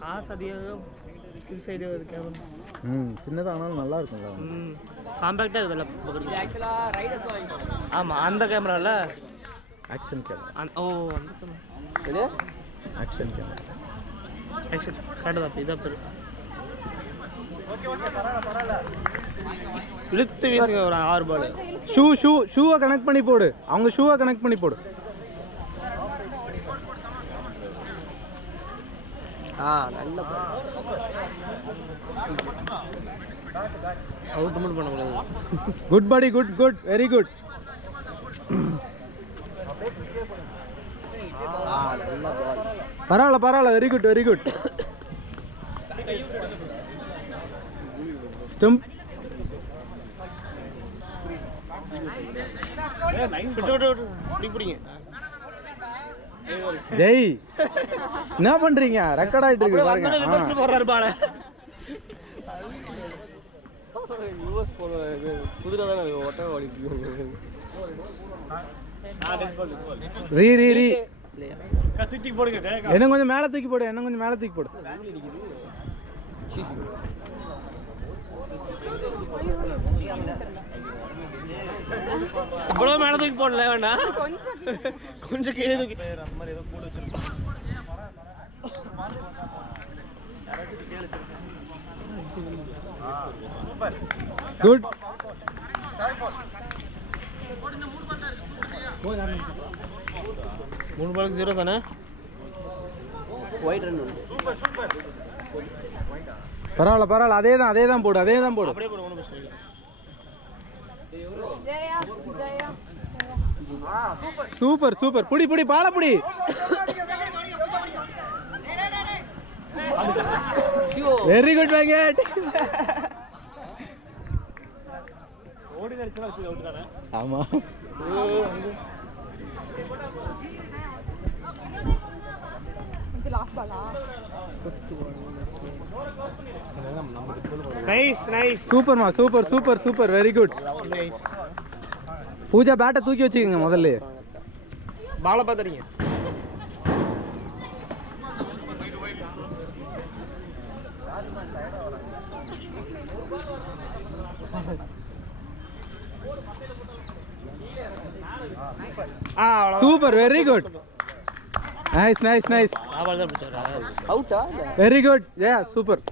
காசு அதிகம் side camera சின்னதாக ஆனாலும் நல்லா இருக்கும்ல. காம்பேக்டாக இதில் ஆமாம் அந்த கேமராவில் ஆக்ஷன் கேமரா. ஓ அந்த கேமரா ஆக்ஷன் கேமரா. ஆக்ஷன் கரெக்டாக தான் இதாக பேர். இழுத்து வீசுங்க ஒரு 6 பால். ஷூவை கனெக்ட் பண்ணி போடு. அவங்க ஷூவை கனெக்ட் பண்ணி போடு. நல்ல அவுட் மட்டும் பண்ணக்கூடாது. குட் படி, குட் குட், வெரி குட். பரவாயில்ல பரவாயில்ல, very good very good. Stump. Jai என்ன பண்றீங்க? ரெக்கார்ட் ஆயிட்டு இருக்கு பாருங்க. போறாரு பால. யூஎஸ் போற குதிரை தான் ஒட்டக ஓடிட்டு. ரீ ரீ ரீ தூக்கி போடுங்க. என்ன கொஞ்சம் மேல தூக்கி போடு. என்ன கொஞ்சம் மேல தூக்கி போடு. இவ்வளவு மேல தூக்கி போடல வேணா, கொஞ்சம் கீழே தூக்கி. குட். 3 பாலுக்கு 0 தானே. White run. பரவாயில்ல பரவாயில்ல, அதே தான் போடு. அதே தான் போடு. அப்படியே போடு, ஒன்றும் பிரச்சனை இல்லை. Super super. புடி புடி, பால புடி. Very good Venkat. ஓடி அடிச்சா வச்சு அவுட் தானே. ஆமா. Nice nice. சூப்பர்மா, super super super, very good. Nice. Pooja பேட்டை தூக்கி வச்சுக்கோங்க முதல்ல. பாலை பார்த்துறீங்க. Super, very good. Nice nice nice. Ball தான் பிடிச்சாரா? அவுட்டா? Very good. Yeah super.